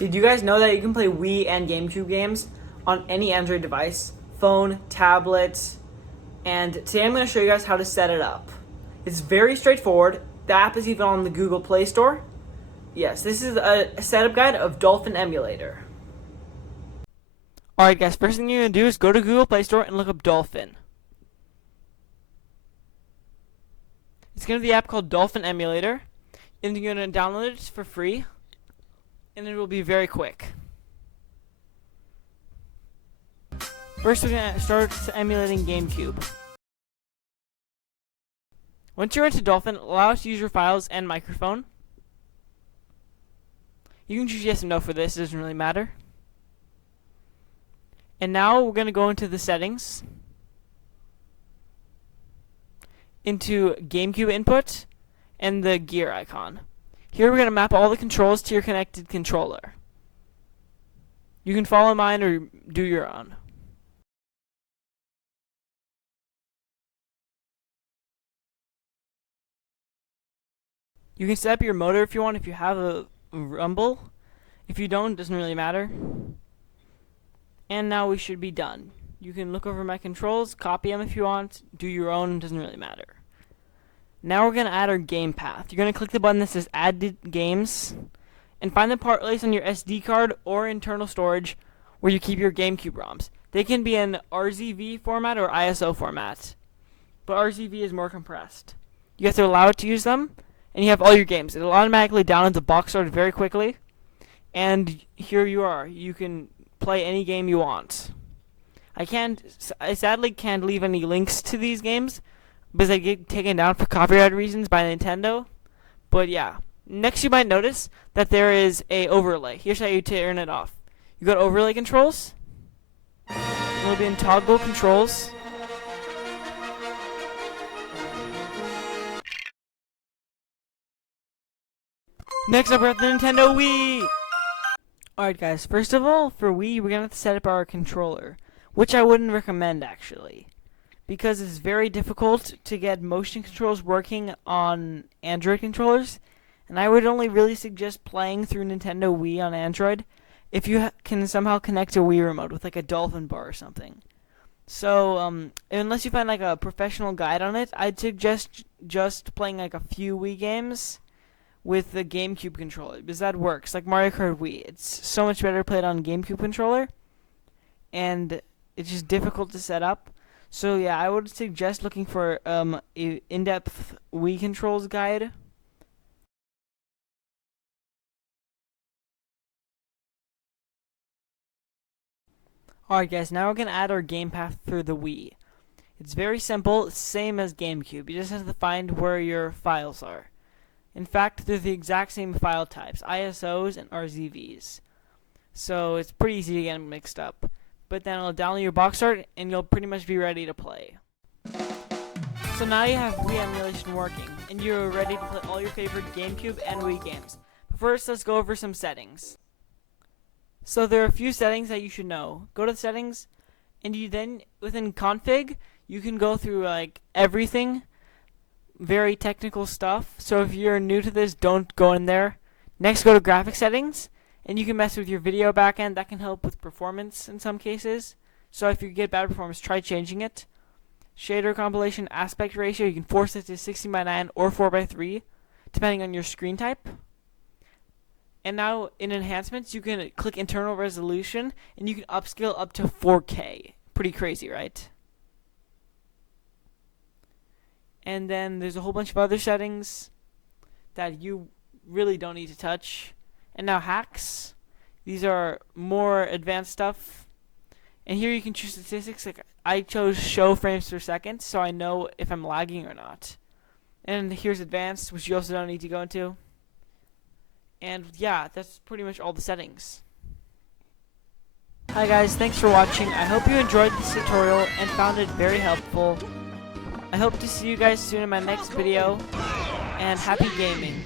Did you guys know that you can play Wii and GameCube games on any Android device, phone, tablet, and today I'm going to show you guys how to set it up. It's very straightforward. The app is even on the Google Play Store. Yes, this is a setup guide of Dolphin emulator. Alright guys, first thing you're going to do is go to Google Play Store and look up Dolphin. It's going to be the app called Dolphin Emulator, and you're going to download it for free, and it will be very quick. First, we're going to start emulating GameCube. Once you're into Dolphin, allow us to use your files and microphone. You can choose yes and no for this, it doesn't really matter. And now we're going to go into the settings, into GameCube input, and the gear icon. Here we're going to map all the controls to your connected controller. You can follow mine or do your own. You can set up your motor if you want, if you have a rumble. If you don't, it doesn't really matter. And now we should be done. You can look over my controls, copy them if you want, do your own, doesn't really matter. Now we're going to add our game path. You're going to click the button that says Add Games, and find the part placed on your SD card or internal storage where you keep your GameCube ROMs. They can be in RZV format or ISO format, but RZV is more compressed. You have to allow it to use them, and you have all your games. It'll automatically download the box art very quickly, and here you are. You can play any game you want. I sadly can't leave any links to these games because they get taken down for copyright reasons by Nintendo. But yeah, next you might notice that there is a overlay. Here's how you turn it off. You go to overlay controls. It'll be in toggle controls. Next up, we're at the Nintendo Wii. Alright guys, first of all, for Wii, we're going to have to set up our controller, which I wouldn't recommend actually, because it's very difficult to get motion controls working on Android controllers, and I would only really suggest playing through Nintendo Wii on Android if you can somehow connect a Wii remote with like a Dolphin bar or something. So, unless you find like a professional guide on it, I'd suggest just playing like a few Wii games with the GameCube controller, because that works. Like Mario Kart Wii, it's so much better played on GameCube controller, and it's just difficult to set up. So yeah, I would suggest looking for a in-depth Wii controls guide. Alright guys, now we're going to add our game path through the Wii. It's very simple, same as GameCube. You just have to find where your files are. In fact, they're the exact same file types, ISOs and RZVs. So it's pretty easy to get them mixed up. But then it'll download your box art and you'll pretty much be ready to play. So now you have Wii emulation working, and you're ready to play all your favorite GameCube and Wii games. But first, let's go over some settings. So there are a few settings that you should know. Go to the settings, and you then, within config, you can go through like everything. Very technical stuff, so if you're new to this, don't go in there. Next, go to graphic settings, and you can mess with your video backend. That can help with performance in some cases. So if you get bad performance, try changing it. Shader compilation aspect ratio, you can force it to 16:9 or 4:3, depending on your screen type. And now in enhancements, you can click internal resolution, and you can upscale up to 4K. Pretty crazy, right? And then there's a whole bunch of other settings that you really don't need to touch. And now hacks. These are more advanced stuff. And here you can choose statistics. Like I chose show frames per second, so I know if I'm lagging or not. And here's advanced, which you also don't need to go into. And yeah, that's pretty much all the settings. Hi guys, thanks for watching. I hope you enjoyed this tutorial and found it very helpful. I hope to see you guys soon in my next video, and happy gaming.